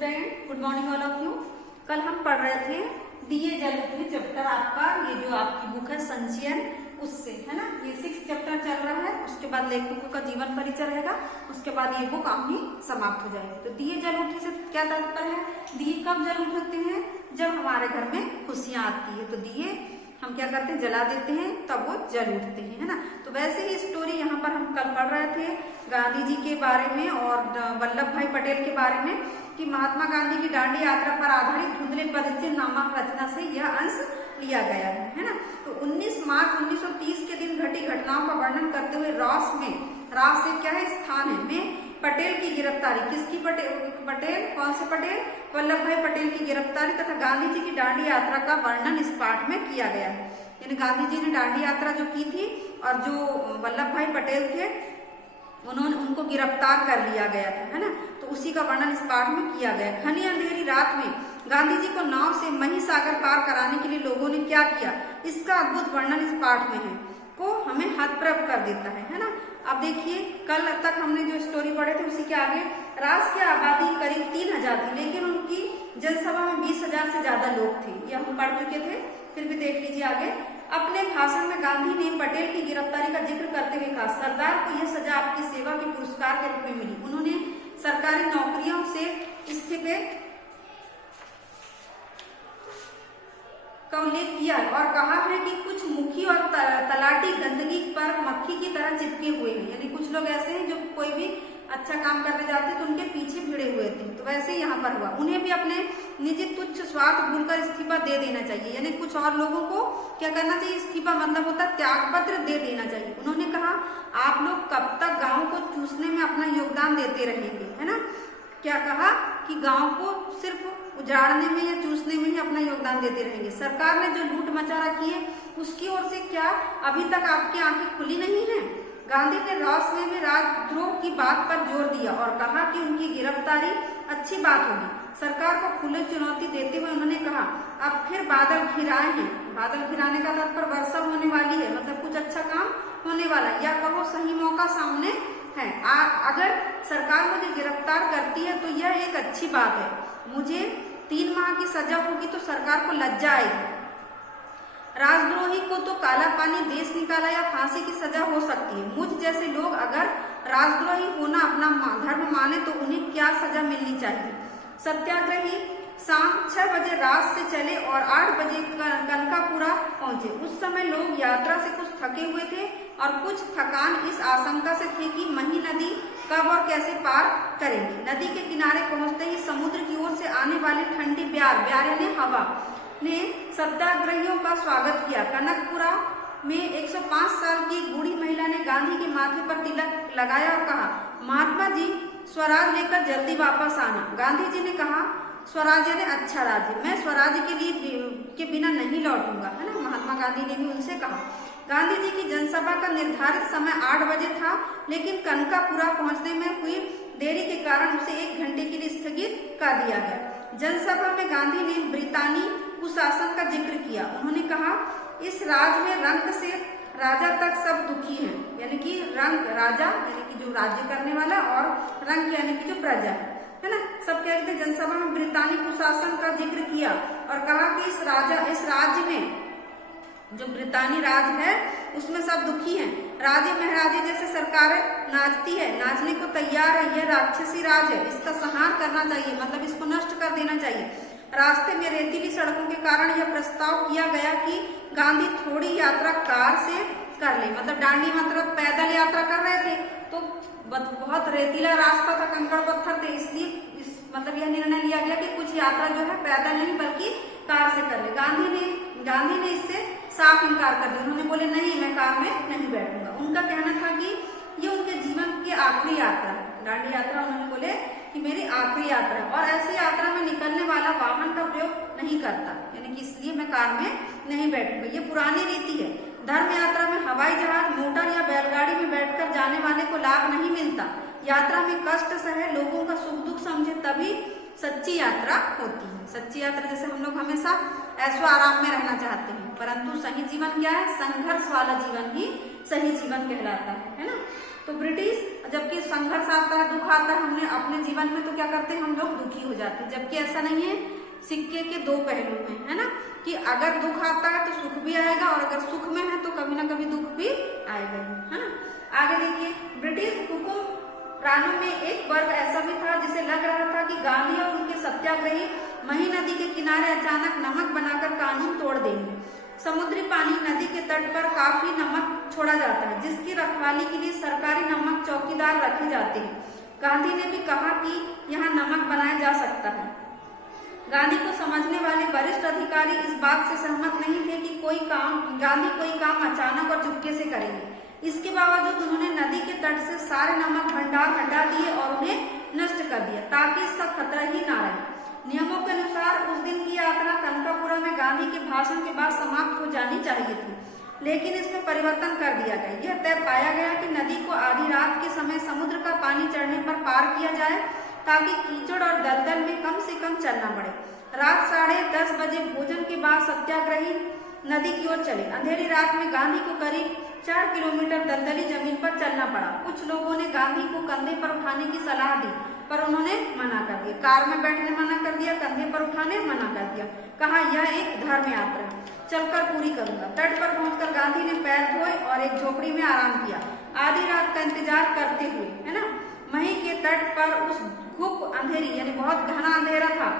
Student, good morning all of you. कल हम पढ़ रहे थे दिए जल उठे चैप्टर, आपका ये जो आपकी बुक है संचयन, उससे है ना। ये 6th चैप्टर चल रहा है। उसके बाद लेखकों का जीवन परिचय रहेगा, उसके बाद ये बुक अपनी समाप्त हो जाएगी। तो दिए जल उठे से क्या तात्पर्य है? दिए कब जल उठते हैं? जब हमारे घर में खुशियां आती है तो दिए हम क्या करते हैं, जला देते हैं, तब वो जल उठते हैं, है ना। तो वैसे ही स्टोरी यहाँ पर हम कल पढ़ रहे थे गांधी जी के बारे में और वल्लभ भाई पटेल के बारे में कि महात्मा गांधी की दांडी यात्रा पर आधारित धुंधले पदचिन्ह नामक रचना से यह अंश लिया गया है ना। तो 19 मार्च 1930 के दिन घटी घटनाओं का वर्णन करते हुए रॉस से क्या है, स्थान है, में पटेल की गिरफ्तारी, किसकी पटेल कौन से पटेल? वल्लभ भाई पटेल की गिरफ्तारी तथा गांधी जी की दांडी यात्रा का वर्णन इस पाठ में किया गया है। यानी गांधी जी ने दांडी यात्रा जो की थी और जो वल्लभ भाई पटेल थे उनको गिरफ्तार कर लिया गया था, है ना। तो उसी का वर्णन इस पाठ में किया गया। घनी अंधेरी रात में गांधी जी को नाव से महिसागर पार कराने के लिए लोगों ने क्या किया, इसका अद्भुत वर्णन इस पाठ में है, को हमें हतप्रभ कर देता है ना। अब देखिए, कल तक हमने जो स्टोरी पढ़े थे उसी के आगे रास की आबादी करीब 3000 थी, लेकिन उनकी जनसभा में 20,000 से ज्यादा लोग थे। ये हम पढ़ चुके थे, फिर भी देख लीजिए आगे। अपने भाषण में गांधी ने पटेल की गिरफ्तारी का जिक्र करते हुए कहा, सरदार को यह सजा आपकी सेवा के पुरस्कार के रूप में मिली। उन्होंने सरकारी नौकरियों से इस्तीफे का उल्लेख किया और कहा है कि कुछ मुखी और तलाटी गंदगी पर मक्खी की तरह चिपके हुए हैं। यानी कुछ लोग ऐसे हैं जो कोई भी अच्छा काम करने जाते तो उनके पीछे भिड़े हुए थे। तो वैसे यहाँ पर हुआ, उन्हें भी अपने निजी तुच्छ स्वार्थ भूलकर इस्तीफा दे देना चाहिए। यानी कुछ और लोगों को क्या करना चाहिए, इस्तीफा मतलब होता है त्याग पत्र दे देना चाहिए। उन्होंने कहा, आप लोग कब तक गाँव को चूसने में अपना योगदान देते रहेंगे, है ना। क्या कहा कि गांव को सिर्फ उजाड़ने में या चूसने में ही अपना योगदान देते रहेंगे। सरकार ने जो लूट मचा रखी है उसकी ओर से क्या अभी तक आपकी आंखें खुली नहीं है? गांधी ने रॉस में भी राजद्रोह की बात पर जोर दिया और कहा कि उनकी गिरफ्तारी अच्छी बात होगी। सरकार को खुली चुनौती देते हुए उन्होंने कहा, अब फिर बादल घिराए हैं। बादल घिराने का तात्पर्य वर्षा होने वाली है, मतलब कुछ अच्छा काम होने वाला, या कहो सही मौका सामने है। अगर सरकार मुझे गिरफ्तार करती है तो यह एक अच्छी बात है। मुझे 3 माह की सजा होगी तो सरकार को लज्जा आएगी। राजद्रोही को तो काला पानी, देश निकाला या फांसी की सजा हो सकती है। मुझ जैसे लोग अगर राजद्रोही होना अपना धर्म माने तो उन्हें क्या सजा मिलनी चाहिए? सत्याग्रही शाम 6 बजे रात से चले और 8 बजे कनकापुरा पहुंचे। उस समय लोग यात्रा से कुछ थके हुए थे और कुछ थकान इस आशंका से थी कि मही नदी कब और कैसे पार करेंगे। नदी के किनारे पहुंचते ही समुद्र की ओर से आने वाली ठंडी ब्यार यानी हवा ने सत्याग्रहियों का स्वागत किया। कनकपुरा में 105 साल की बूढ़ी महिला ने गांधी के माथे पर तिलक लगाया और कहा, महात्मा जी स्वराज लेकर जल्दी वापस आना। गांधी जी ने कहा, स्वराज ने अच्छा राज्य, मैं स्वराज के बिना नहीं लौटूंगा, है ना। महात्मा गांधी ने भी उनसे कहा। गांधी जी की जनसभा का निर्धारित समय 8 बजे था, लेकिन कनकापुरा पहुंचने में हुई देरी के कारण उसे 1 घंटे के लिए स्थगित कर दिया गया। जनसभा में गांधी ने ब्रितानी कुशासन का जिक्र किया। उन्होंने कहा, इस राज में रंक से राजा तक सब दुखी हैं। यानी कि रंक राजा यानी कि जो राज्य करने वाला और रंक यानी कि जो प्रजा है ना, सब क्या कहते हैं। जनसभा में ब्रितानी कुशासन का जिक्र किया और कहा कि इस राज्य में जो ब्रितानी राज है उसमें सब दुखी हैं। राजे महाराजे जैसे सरकारें नाचती है, नाचने को तैयार है। यह राक्षसी राज है, इसका संहार करना चाहिए, मतलब इसको नष्ट कर देना चाहिए। रास्ते में रेतीली सड़कों के कारण यह प्रस्ताव किया गया कि गांधी थोड़ी यात्रा कार से कर ले, मतलब दांडी मतलब पैदल यात्रा कर रहे थे तो बहुत रेतीला रास्ता था, कंकड़ पत्थर थे, इसलिए मतलब यह निर्णय लिया गया कि कुछ यात्रा जो है पैदल नहीं बल्कि कार से कर ले। गांधी ने इससे साफ इनकार कर दिया। उन्होंने बोले, नहीं, मैं कार में नहीं बैठूंगा। उनका कहना था कि ये उनके जीवन की आखिरी यात्रा है, दांडी यात्रा। उन्होंने बोले कि मेरी आखिरी यात्रा है और ऐसी यात्रा में निकलने वाला वाहन का प्रयोग नहीं करता, यानी कि इसलिए मैं कार में नहीं बैठूंगा। ये पुरानी रीति है। धर्म यात्रा में हवाई जहाज, मोटर या बैलगाड़ी में बैठकर जाने वाले को लाभ नहीं मिलता। यात्रा में कष्ट सहे, लोगों का सुख दुख समझे, तभी सच्ची यात्रा होती है। सच्ची यात्रा जैसे हम लोग हमेशा ऐशो आराम में रहना चाहते हैं, परंतु सही जीवन क्या है? संघर्ष वाला जीवन ही सही जीवन कहलाता है ना। तो ब्रिटिश, जबकि संघर्ष आता है, दुख आता है हमने अपने जीवन में, तो क्या करते हैं हम लोग दुखी हो जाते हैं। जबकि ऐसा नहीं है, सिक्के के दो पहलू हैं, है ना, कि अगर दुख आता है तो सुख भी आएगा, और अगर सुख में है तो कभी ना कभी दुख भी आएगा, है ना। आगे देखिए, ब्रिटिश हुक्मरानों में एक वर्ग ऐसा भी था जिसे लग रहा था कि गांधी और उनके सत्याग्रही मही नदी के किनारे अचानक नमक बनाकर कानून तोड़ देंगे। समुद्री पानी नदी के तट पर काफी नमक छोड़ा जाता है, जिसकी रखवाली के लिए सरकारी नमक चौकीदार रखे जाते हैं। गांधी ने भी कहा कि यहाँ नमक बनाया जा सकता है। गांधी को समझने वाले वरिष्ठ अधिकारी इस बात से सहमत नहीं थे कि गांधी कोई काम अचानक और चुपके से करेंगे। इसके बावजूद उन्होंने नदी के तट से सारे नमक भंडार हटा दिए और उन्हें नष्ट कर दिया, ताकि इसका खतरा ही ना रहे। नियमों के अनुसार उस दिन की यात्रा कनकापुरा में गांधी के भाषण के बाद समाप्त हो जानी चाहिए थी, लेकिन इसमें परिवर्तन कर दिया गया। यह तय पाया गया कि नदी को आधी रात के समय समुद्र का पानी चढ़ने पर पार किया जाए, ताकि कीचड़ और दलदल में कम से कम चलना पड़े। रात 10:30 बजे भोजन के बाद सत्याग्रही नदी की ओर चले। अंधेरी रात में गांधी को करीब 4 किलोमीटर दलदली जमीन पर चलना पड़ा। कुछ लोगों ने गांधी को कंधे पर उठाने की सलाह दी, पर उन्होंने मना कर दिया। कार में बैठने मना कर दिया, कंधे पर उठाने मना कर दिया। कहा यह एक धर्म यात्रा है, चलकर पूरी करूंगा। तट पर पहुंचकर गांधी ने पैर धोए और एक झोपड़ी में आराम किया, आधी रात का इंतजार करते हुए, है ना। मही के तट पर उस गुप्त अंधेरी यानी बहुत घना अंधेरा था।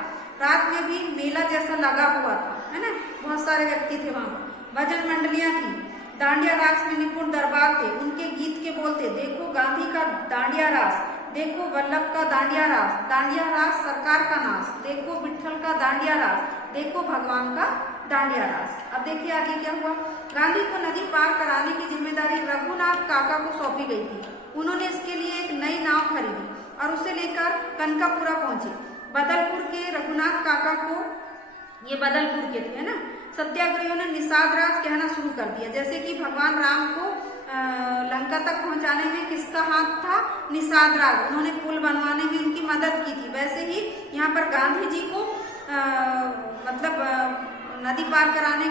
रात में भी मेला जैसा लगा हुआ था, है ना, बहुत सारे व्यक्ति थे वहां पर। भजन मंडलियां थी, दांडिया रास में निपुण दरबार थे। उनके गीत के बोलते, देखो गांधी का दांडिया रास, देखो वल्लभ का दांडिया रास सरकार का नाश, देखो विठल का दांडिया रास, देखो भगवान का दांडिया रास। अब देखिए आगे क्या हुआ। गांधी को नदी पार कराने की जिम्मेदारी रघुनाथ काका को सौंपी गई थी। उन्होंने इसके लिए एक नई नाव खरीदी और उसे लेकर कनकापुरा पहुंचे। बदलपुर के रघुनाथ काका को, ये बदलपुर के थे, है ना, सत्याग्रहियों ने निषाद राज कहना शुरू कर दिया। जैसे कि भगवान राम को लंका तक पहुंचाने में किसका हाथ था? निषाद राज। उन्होंने पुल बनवाने में उनकी मदद की थी। वैसे ही यहाँ पर गांधी जी को नदी पार कराने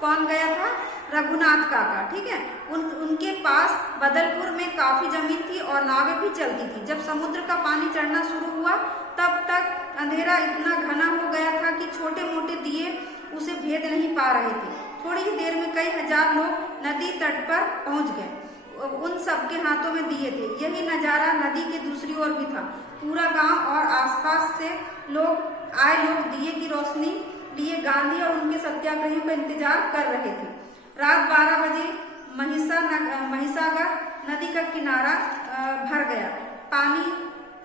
कौन गया था? रघुनाथ काका, ठीक है। उनके पास बदलपुर में काफी जमीन थी और नावें भी चलती थी। जब समुद्र का पानी चढ़ना शुरू हुआ तब तक अंधेरा इतना घना हो गया था कि छोटे मोटे दिए उसे भेद नहीं पा रहे थे। थोड़ी ही देर में कई हजार लोग नदी तट पर पहुंच गए। उन सबके हाथों में दिए थे। यही नजारा नदी के दूसरी ओर भी था। पूरा गांव और आसपास से लोग दिए की रोशनी लिए गांधी और उनके सत्याग्रहियों का इंतजार कर रहे थे। रात 12 बजे महिसागर नदी का किनारा भर गया, पानी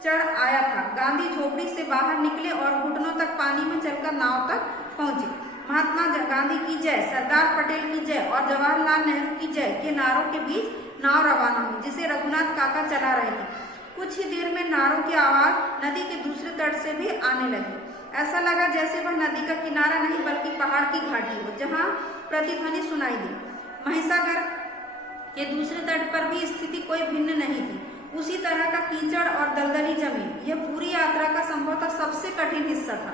चढ़ आया था। गांधी झोपड़ी से बाहर निकले और घुटनों तक पानी में चलकर नाव तक पहुंचे। महात्मा गांधी की जय, सरदार पटेल की जय और जवाहरलाल नेहरू की जय के नारों के बीच नाव रवाना हुई, जिसे रघुनाथ काका चला रहे थे। कुछ ही देर में नारों की आवाज नदी के दूसरे तट से भी आने लगी। ऐसा लगा जैसे वह नदी का किनारा नहीं बल्कि पहाड़ की घाटी हो, जहां प्रतिध्वनि सुनाई दी। महिसागर के दूसरे तट पर भी स्थिति कोई भिन्न नहीं थी। उसी तरह का कीचड़ और दलदली जमीन। यह पूरी यात्रा का संभवतः सबसे कठिन हिस्सा था।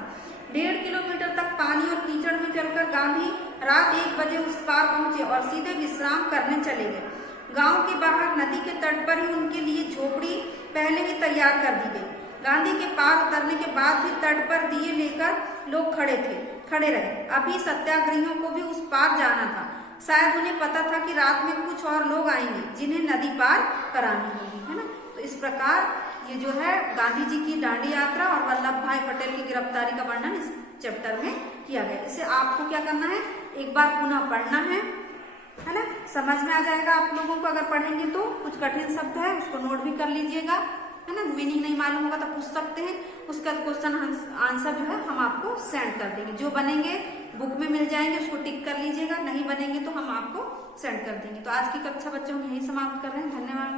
1.5 किलोमीटर तक पानी और कीचड़ में चलकर गांधी रात 1 बजे उस पार पहुंचे और सीधे विश्राम करने चले गए। गांव के बाहर नदी के तट पर ही उनके लिए झोपड़ी पहले ही तैयार कर दी गई। गांधी के पार उतरने के बाद भी तट पर दिए लेकर लोग खड़े रहे। अभी सत्याग्रहियों को भी उस पार जाना था। शायद उन्हें पता था कि रात में कुछ और लोग आएंगे जिन्हें नदी पार करानी होगी, है ना। तो इस प्रकार ये जो है गांधी जी की दांडी यात्रा और वल्लभ भाई पटेल की गिरफ्तारी का वर्णन इस चैप्टर में किया गया। इसे आपको क्या करना है, एक बार पुनः पढ़ना है ना, समझ में आ जाएगा आप लोगों को। अगर पढ़ेंगे तो कुछ कठिन शब्द है उसको नोट भी कर लीजिएगा, है ना। मीनिंग नहीं मालूम होगा तो पूछ सकते हैं। उसका क्वेश्चन आंसर जो है हम आपको सेंड कर देंगे। जो बनेंगे बुक में मिल जाएंगे, उसको टिक कर लीजिएगा। नहीं बनेंगे तो हम आपको सेंड कर देंगे। तो आज की कक्षा बच्चों हम यही समाप्त कर रहे हैं। धन्यवाद।